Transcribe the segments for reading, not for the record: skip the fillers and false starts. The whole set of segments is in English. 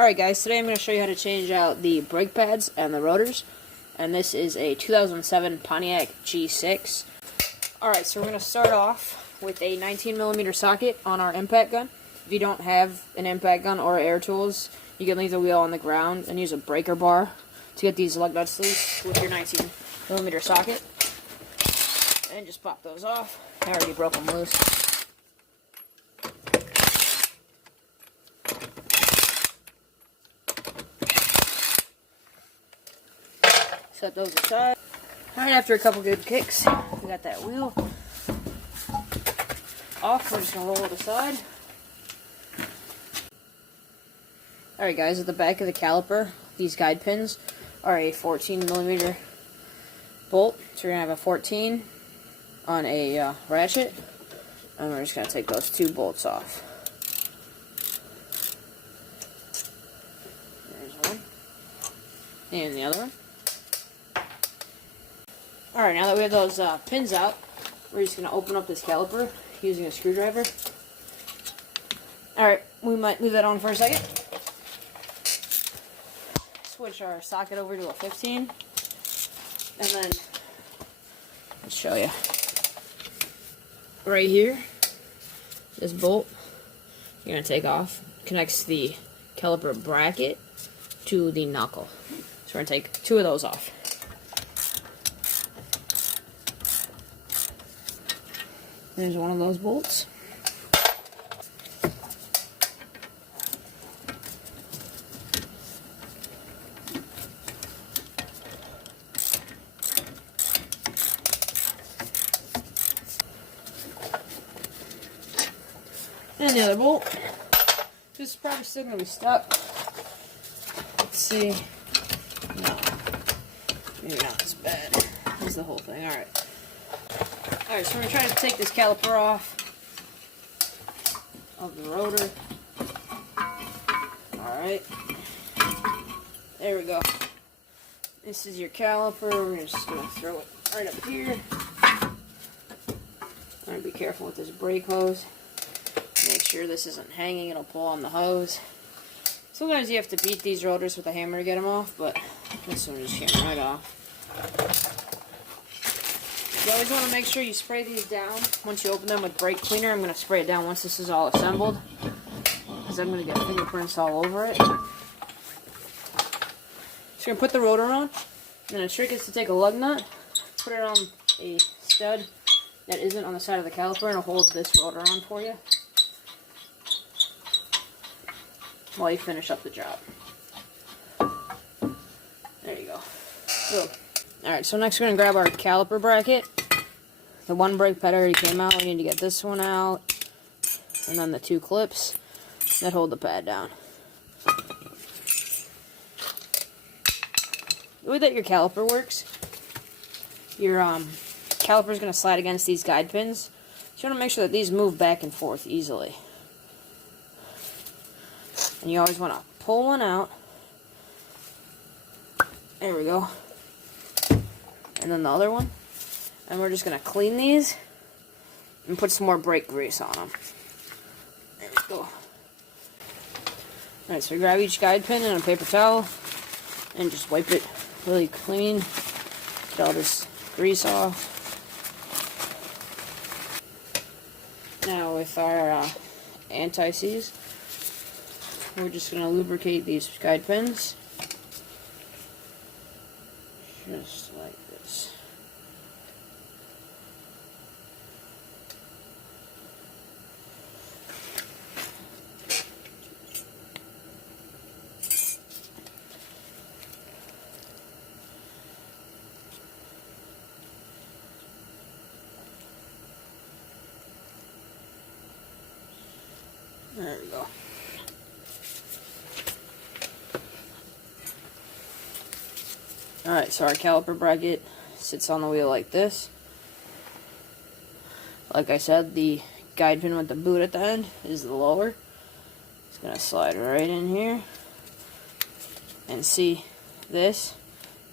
Alright guys, today I'm going to show you how to change out the brake pads and the rotors. And this is a 2007 Pontiac G6. Alright, so we're going to start off with a 19mm socket on our impact gun. If you don't have an impact gun or air tools, you can leave the wheel on the ground and use a breaker bar to get these lug nuts loose with your 19mm socket. And just pop those off. I already broke them loose. Set those aside. Alright, after a couple good kicks, we got that wheel off. We're just going to roll it aside. Alright guys, at the back of the caliper, these guide pins are a 14mm bolt. So we're going to have a 14 on a ratchet. And we're just going to take those two bolts off. There's one. And the other one. Alright, now that we have those pins out, we're just going to open up this caliper using a screwdriver. Alright, we might leave that on for a second. Switch our socket over to a 15. And then, let's show you. Right here, this bolt, you're going to take off, connects the caliper bracket to the knuckle. So we're going to take two of those off. There's one of those bolts. And the other bolt. This is probably still going to be stuck. Let's see. No. Maybe not as bad. This is the whole thing. Alright. Alright, so we're going to try to take this caliper off of the rotor. Alright. There we go. This is your caliper. We're just going to throw it right up here. I'm going to be careful with this brake hose. Make sure this isn't hanging. It'll pull on the hose. Sometimes you have to beat these rotors with a hammer to get them off, but this one just came right off. You always want to make sure you spray these down once you open them with brake cleaner. I'm going to spray it down once this is all assembled, because I'm going to get fingerprints all over it. Just going to put the rotor on, and then the trick is to take a lug nut, put it on a stud that isn't on the side of the caliper, and it'll hold this rotor on for you while you finish up the job. There you go. Boom. Alright, so next we're going to grab our caliper bracket. The one brake pad already came out. We need to get this one out. And then the two clips that hold the pad down. The way that your caliper works, your caliper is going to slide against these guide pins. So you want to make sure that these move back and forth easily. And you always want to pull one out. There we go. And then the other one. And we're just going to clean these and put some more brake grease on them. There we go. Alright, so we grab each guide pin and a paper towel and just wipe it really clean. Get all this grease off. Now with our anti-seize, we're just going to lubricate these guide pins. Just like this. There we go. Alright, so our caliper bracket sits on the wheel like this. Like I said, the guide pin with the boot at the end is the lower. It's going to slide right in here. And see, this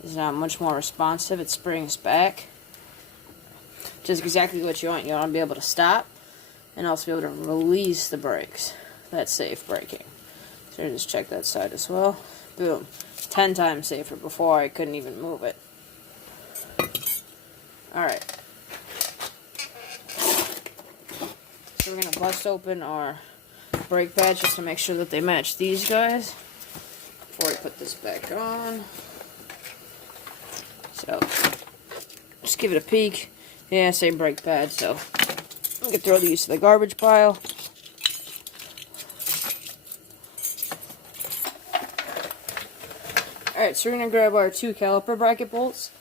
is now much more responsive. It springs back. Which is exactly what you want. You want to be able to stop and also be able to release the brakes. That's safe braking. So So I just check that side as well. Boom. 10 times safer. Before I couldn't even move it. Alright. So we're going to bust open our brake pads just to make sure that they match these guys before I put this back on. So, just give it a peek. Yeah, same brake pad, so we can throw these to the garbage pile. Alright, so we're going to grab our 2 caliper bracket bolts.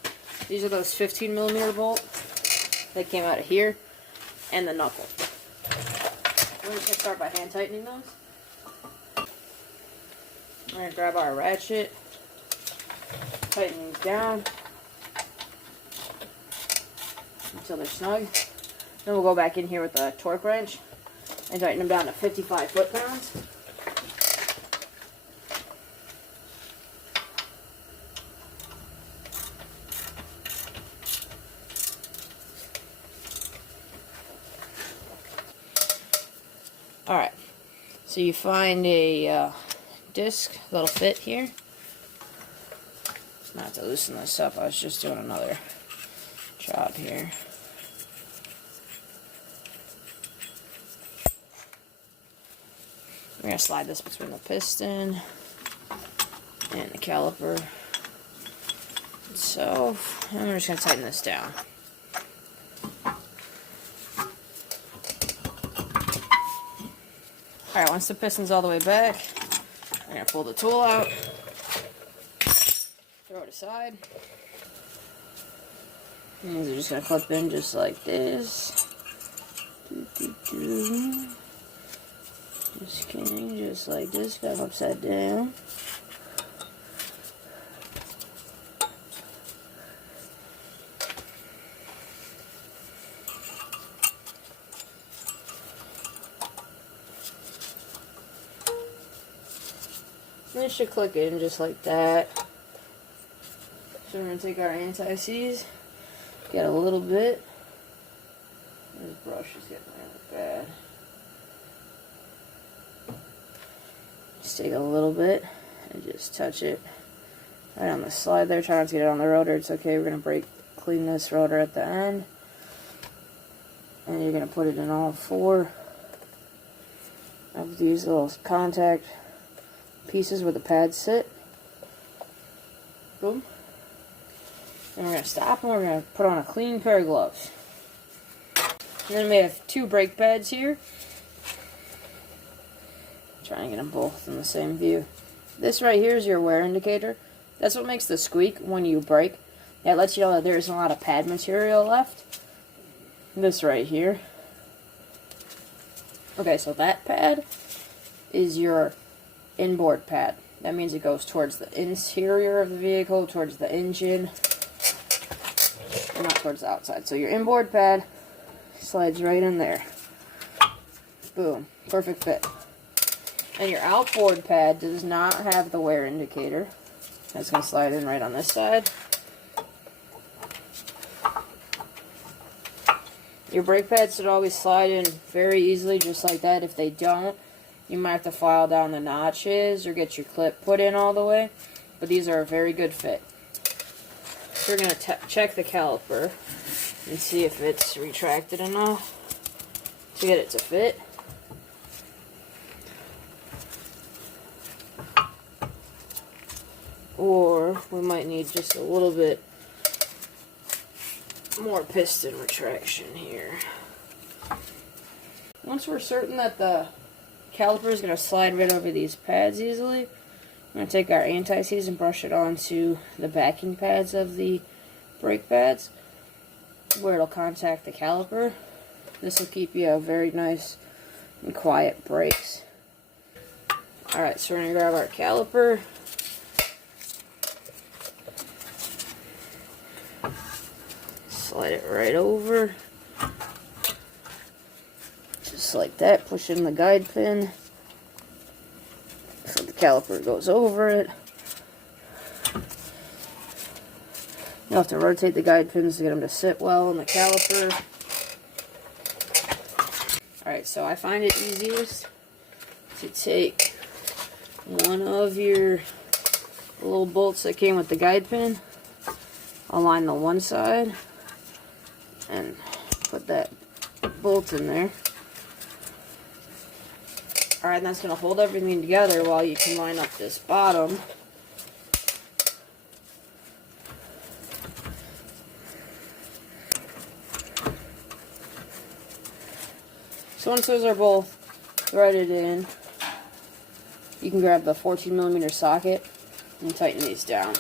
These are those 15mm bolts that came out of here, and the knuckle. We're just going to start by hand tightening those. We're going to grab our ratchet, tighten these down until they're snug. Then we'll go back in here with the torque wrench and tighten them down to 55 foot-pounds. Alright, so you find a disc that'll fit here. Not to loosen this up, I was just doing another job here. We're going to slide this between the piston and the caliper itself, and we're just going to tighten this down. Alright, once the piston's all the way back, I'm going to pull the tool out, throw it aside. And these are just going to clip in just like this. Just kidding, just like this, got upside down. And it should click in just like that. So we're going to take our anti-seize, get a little bit. This brush is getting really bad. Just take a little bit and just touch it right on the slide there. Try not to get it on the rotor. It's okay. We're going to clean this rotor at the end. And you're going to put it in all 4 of these little contact pieces where the pads sit. Boom. And we're going to stop and we're going to put on a clean pair of gloves. And then we have 2 brake pads here. Try and get them both in the same view. This right here is your wear indicator. That's what makes the squeak when you brake. It lets you know that there isn't a lot of pad material left. This right here. Okay, so that pad is your inboard pad. That means it goes towards the interior of the vehicle, towards the engine, and not towards the outside. So your inboard pad slides right in there. Boom. Perfect fit. And your outboard pad does not have the wear indicator. That's going to slide in right on this side. Your brake pads should always slide in very easily, just like that. If they don't, you might have to file down the notches or get your clip put in all the way. But these are a very good fit. So we're going to check the caliper and see if it's retracted enough to get it to fit. Or we might need just a little bit more piston retraction here. Once we're certain that the caliper is going to slide right over these pads easily, I'm going to take our anti-seize and brush it onto the backing pads of the brake pads where it'll contact the caliper. This will keep you very nice and quiet brakes. Alright, so we're going to grab our caliper. Slide it right over. Just like that. Push in the guide pin so the caliper goes over it. You'll have to rotate the guide pins to get them to sit well in the caliper. Alright, so I find it easiest to take one of your little bolts that came with the guide pin. Align the one side and put that bolt in there. Alright, and that's going to hold everything together while you can line up this bottom. So once those are both threaded in, you can grab the 14mm socket and tighten these down.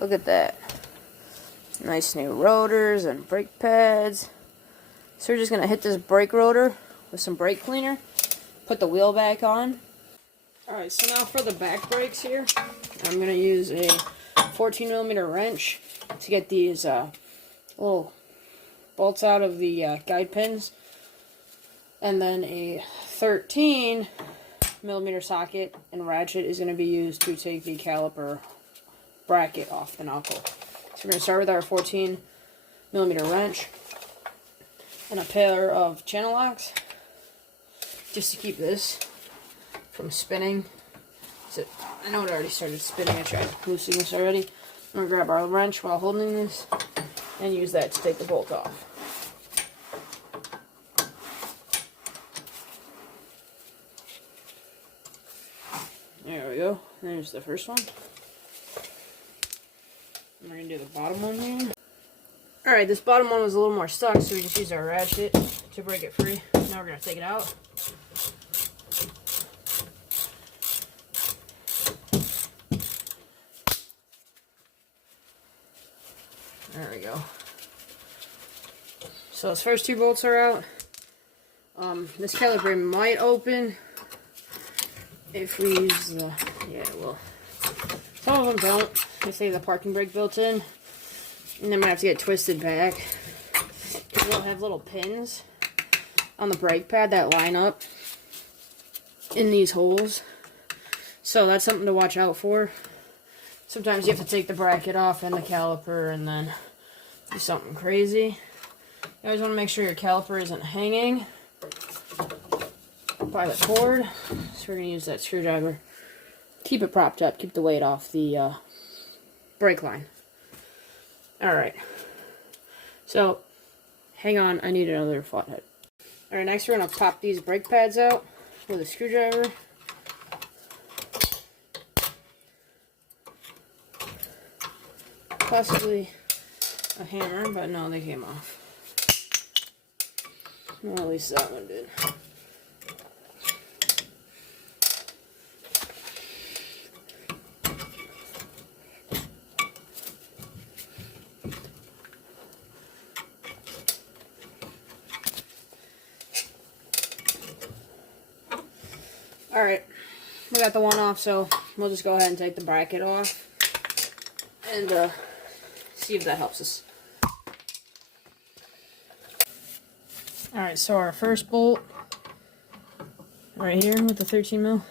Look at that. Nice new rotors and brake pads. So we're just going to hit this brake rotor with some brake cleaner. Put the wheel back on. Alright, so now for the back brakes here, I'm going to use a 14mm wrench to get these little bolts out of the guide pins. And then a 13mm socket and ratchet is going to be used to take the caliper bracket off the knuckle. So we're going to start with our 14mm wrench and a pair of channel locks just to keep this from spinning. So I know it already started spinning. I tried loosening this already. I'm going to grab our wrench while holding this and use that to take the bolt off. There we go. There's the first one. We're going to do the bottom one here. Alright, this bottom one was a little more stuck, so we just used our ratchet to break it free. Now we're going to take it out. There we go. So those first two bolts are out. This caliper might open if we use the... yeah, it will. Some of them don't. If they have the parking brake built in. And they might have to get twisted back. Because they'll have little pins on the brake pad that line up in these holes. So that's something to watch out for. Sometimes you have to take the bracket off and the caliper and then do something crazy. You always want to make sure your caliper isn't hanging by the cord. So we're going to use that screwdriver. Keep it propped up. Keep the weight off the brake line. Alright. So, hang on. I need another flathead. Alright, next we're going to pop these brake pads out with a screwdriver. Possibly a hammer, but no, they came off. Well, at least that one did. Alright, we got the one off, so we'll just go ahead and take the bracket off and see if that helps us. Alright, so our first bolt right here with the 13mm. I'm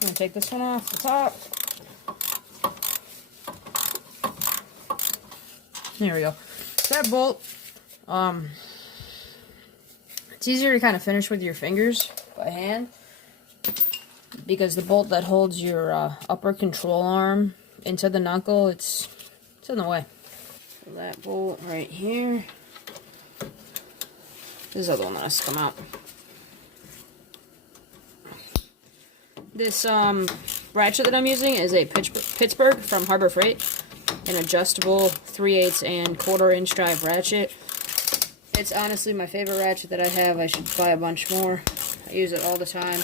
going to take this one off the top. There we go. That bolt, it's easier to kind of finish with your fingers by hand, because the bolt that holds your upper control arm into the knuckle, it's in the way. So that bolt right here. This other one that has to come out. This ratchet that I'm using is a Pittsburgh from Harbor Freight, an adjustable 3/8 and 1/4 inch drive ratchet. It's honestly my favorite ratchet that I have. I should buy a bunch more. I use it all the time.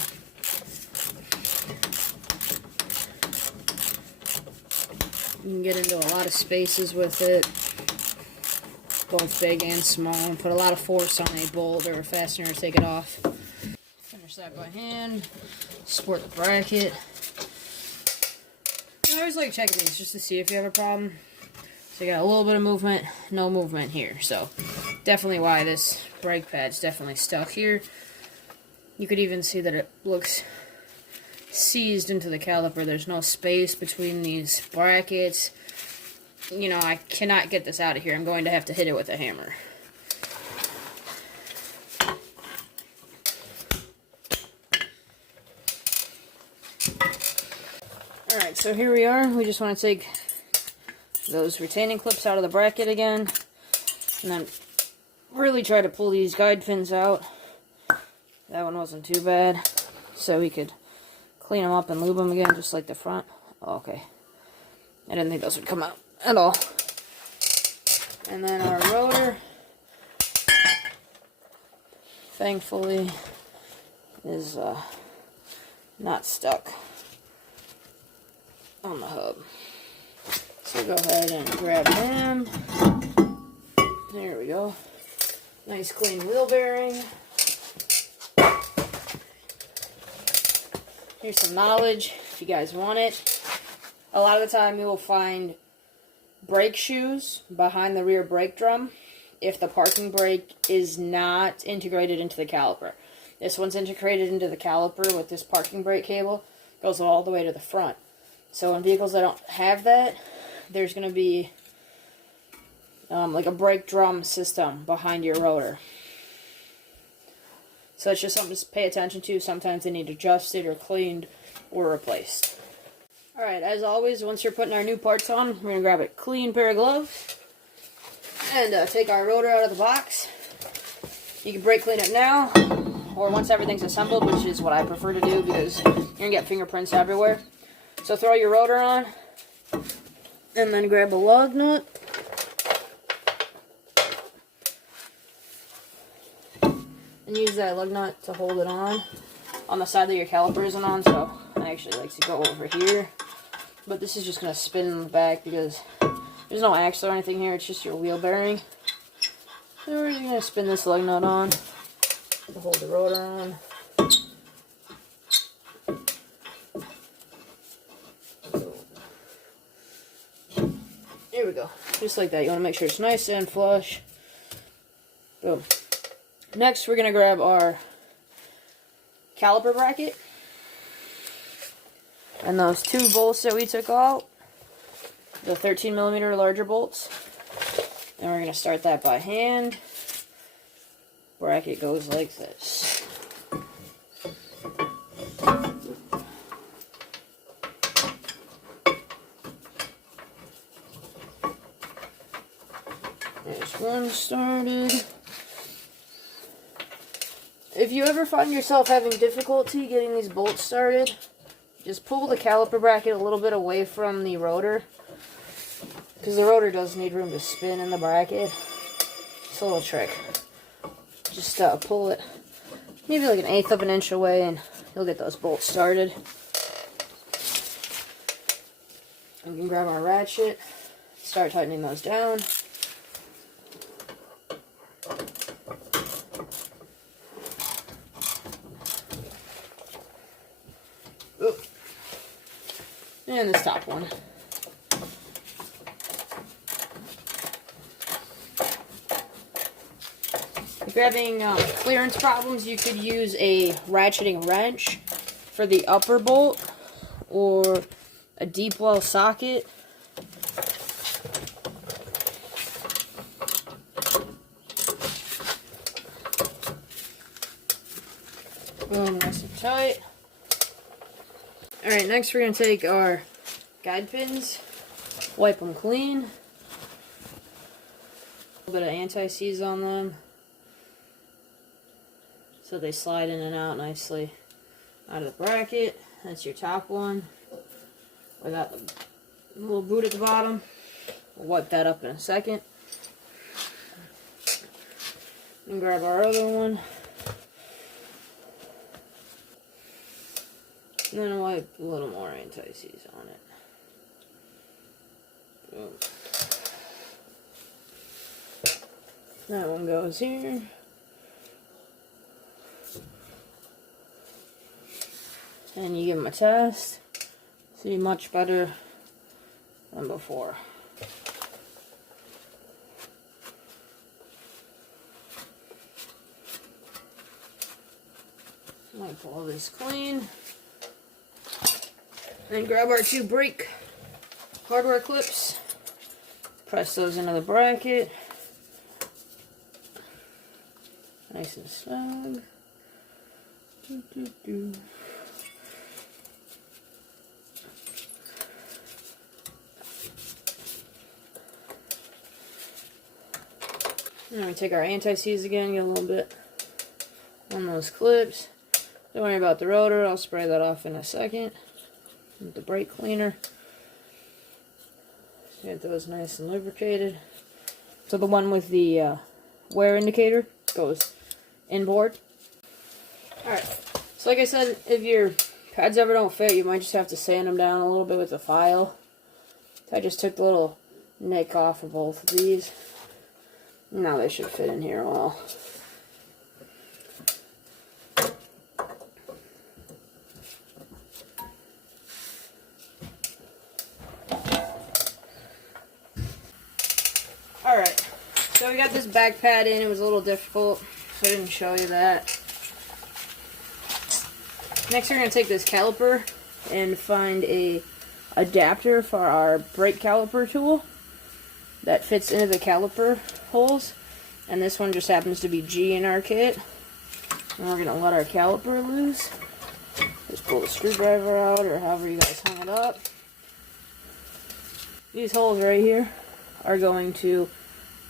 You can get into a lot of spaces with it. both big and small, and put a lot of force on a bolt or a fastener to take it off. Finish that by hand. Support the bracket. I always like checking these just to see if you have a problem. So you got a little bit of movement, no movement here. So definitely why this brake pad's definitely stuck here. You could even see that it looks seized into the caliper. There's no space between these brackets. You know, I cannot get this out of here. I'm going to have to hit it with a hammer. Alright, so here we are. We just want to take those retaining clips out of the bracket again, and then really try to pull these guide pins out. That one wasn't too bad, so we could clean them up and lube them again, just like the front. Oh, okay. I didn't think those would come out at all. And then our rotor, thankfully, is not stuck on the hub. So go ahead and grab him. There we go. Nice clean wheel bearing. Here's some knowledge if you guys want it. A lot of the time you will find brake shoes behind the rear brake drum if the parking brake is not integrated into the caliper. This one's integrated into the caliper with this parking brake cable. Goes all the way to the front. So in vehicles that don't have that, there's going to be like a brake drum system behind your rotor. So it's just something to pay attention to. Sometimes they need adjusted or cleaned or replaced. Alright, as always, once you're putting our new parts on, we're going to grab a clean pair of gloves and take our rotor out of the box. You can brake clean it now, or once everything's assembled, which is what I prefer to do because you're going to get fingerprints everywhere. So throw your rotor on, and then grab a lug nut. And use that lug nut to hold it on the side that your caliper isn't on, so I actually like to go over here. But this is just going to spin in the back because there's no axle or anything here, it's just your wheel bearing. So we're just going to spin this lug nut on to hold the rotor on. There we go. Just like that. You want to make sure it's nice and flush. Boom. Next, we're going to grab our caliper bracket. And those two bolts that we took out. The 13mm larger bolts. And we're going to start that by hand. Bracket goes like this. There's one started. If you ever find yourself having difficulty getting these bolts started, just pull the caliper bracket a little bit away from the rotor, because the rotor does need room to spin in the bracket. It's a little trick. Just pull it maybe like 1/8 of an inch away and you'll get those bolts started. We can grab our ratchet, start tightening those down. Oop. And this top one. If you're having clearance problems, you could use a ratcheting wrench for the upper bolt or a deep well socket. Boom, nice and tight. Alright, next we're going to take our guide pins, wipe them clean. A little bit of anti-seize on them, so they slide in and out nicely out of the bracket. That's your top one. We got the little boot at the bottom. We'll wipe that up in a second. And grab our other one. And then wipe a little more anti-seize on it. Boom. That one goes here. And you give them a test. See, much better than before. Might pull this clean. Then grab our 2 brake hardware clips. Press those into the bracket. Nice and snug. Then we take our anti-seize again, get a little bit on those clips. Don't worry about the rotor, I'll spray that off in a second with the brake cleaner. Get those nice and lubricated. So the one with the wear indicator goes inboard. Alright, so like I said, if your pads ever don't fit, you might just have to sand them down a little bit with a file. I just took the little nick off of both of these. Now they should fit in here well. Alright, so we got this back pad in. It was a little difficult, so I didn't show you that. Next we're going to take this caliper and find a adapter for our brake caliper tool that fits into the caliper holes, and this one just happens to be G in our kit. And we're going to let our caliper loose. Just pull the screwdriver out, or however you guys hung it up. These holes right here are going to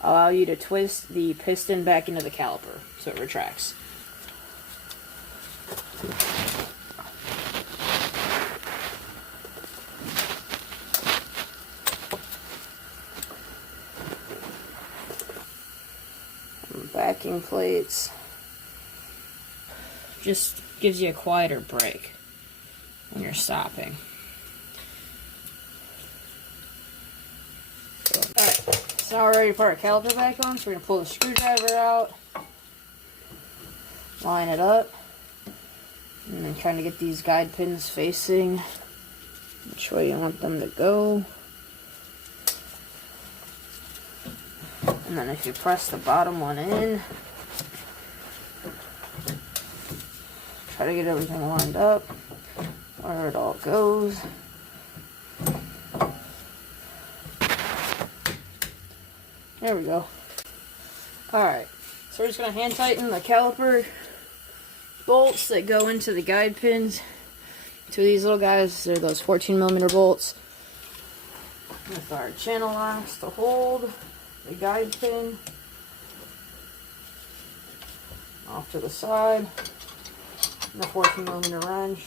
allow you to twist the piston back into the caliper so it retracts. Backing plates. Just gives you a quieter brake when you're stopping. Alright, so now we're ready to put our caliper back on, so we're going to pull the screwdriver out, line it up, and then trying to get these guide pins facing which way you want them to go. And then if you press the bottom one in, try to get everything lined up where it all goes. There we go. Alright, so we're just going to hand tighten the caliper bolts that go into the guide pins. Two of these little guys, they're those 14mm bolts with our channel locks to hold the guide pin off to the side, and the 14mm wrench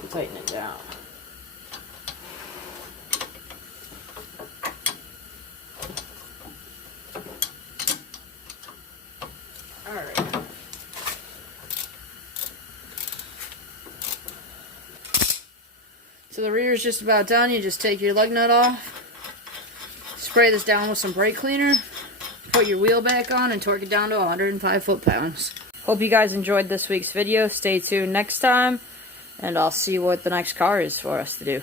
to tighten it down. Alright. So the rear is just about done. You just take your lug nut off. Spray this down with some brake cleaner, put your wheel back on, and torque it down to 105 foot-pounds. Hope you guys enjoyed this week's video. Stay tuned next time, and I'll see what the next car is for us to do.